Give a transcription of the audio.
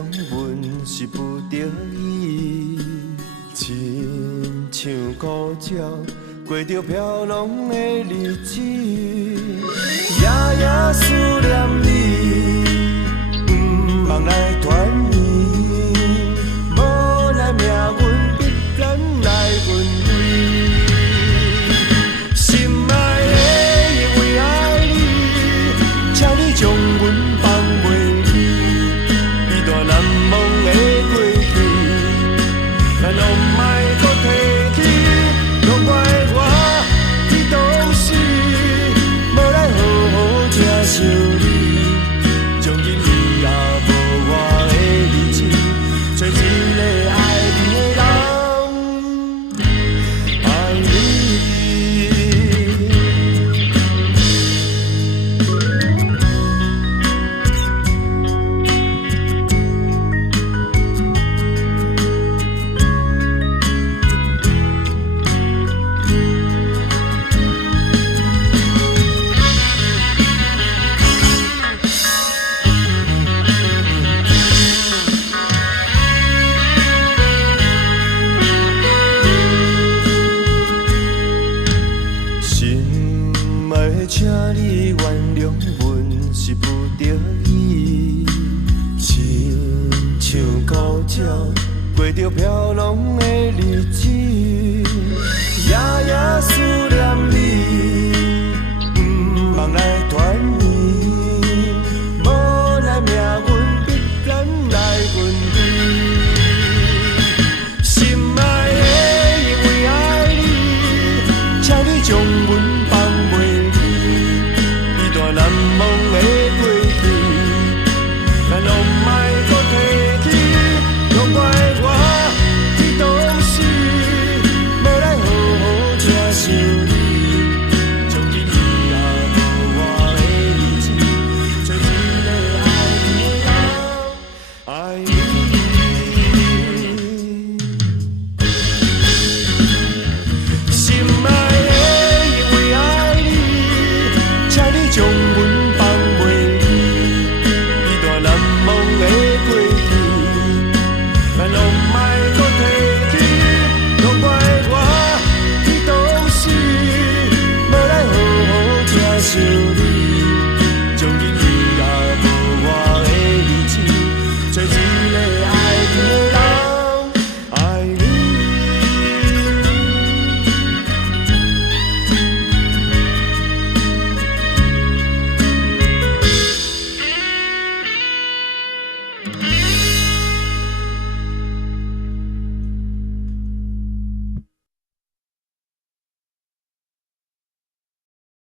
谅，阮是不得已，亲像孤鸟，过着飘浪的日子，夜夜思念你，不望来团圆，无奈命运逼咱来分离。心爱的，因为爱你，请你将阮放袂离，彼段难忘的过去，咱拢莫搁提起。拢怪我伫当时，无来好好疼惜你，从今以后无我的日子，找一个爱你的人，爱你。请你原谅，阮是不得已，亲像孤鸟，过着飘浪的日子，夜夜思念你，不望来团圆，无奈命运逼咱来分离。心爱的，因为爱你，请你将阮放袂。难忘的过去，咱拢莫搁提起，拢怪我伫当时，无来好好疼惜你，从今以后无我的日子，找一个爱你的人，爱你。心爱的，因为爱你，请你将阮放袂离，彼段难忘的过去，咱拢莫搁提起，拢怪我伫当时，无来好好疼惜你，从今以后无我的日子，找一个爱你的人，爱你。